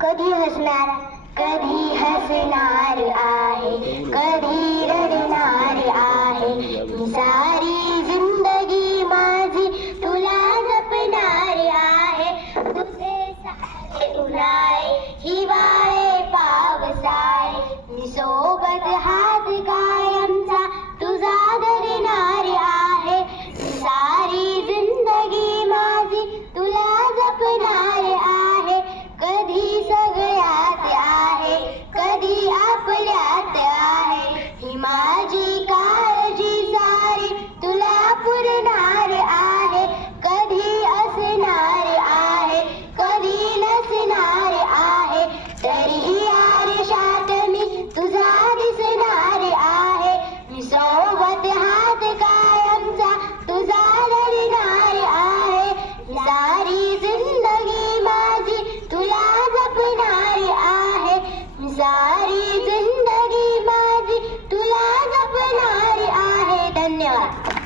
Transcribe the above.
कधी हसणार? कधी हसणार आहे? कधी रडणार आहे? सारी जिंदगी माझी तुला जपणार आहे. तुझे सारे उन्हाळे हिवाळे पावसाळे मी सोबत हा जपणारी आहे. सारी जिंदगी माझी तुला जपणारी आहे. धन्यवाद.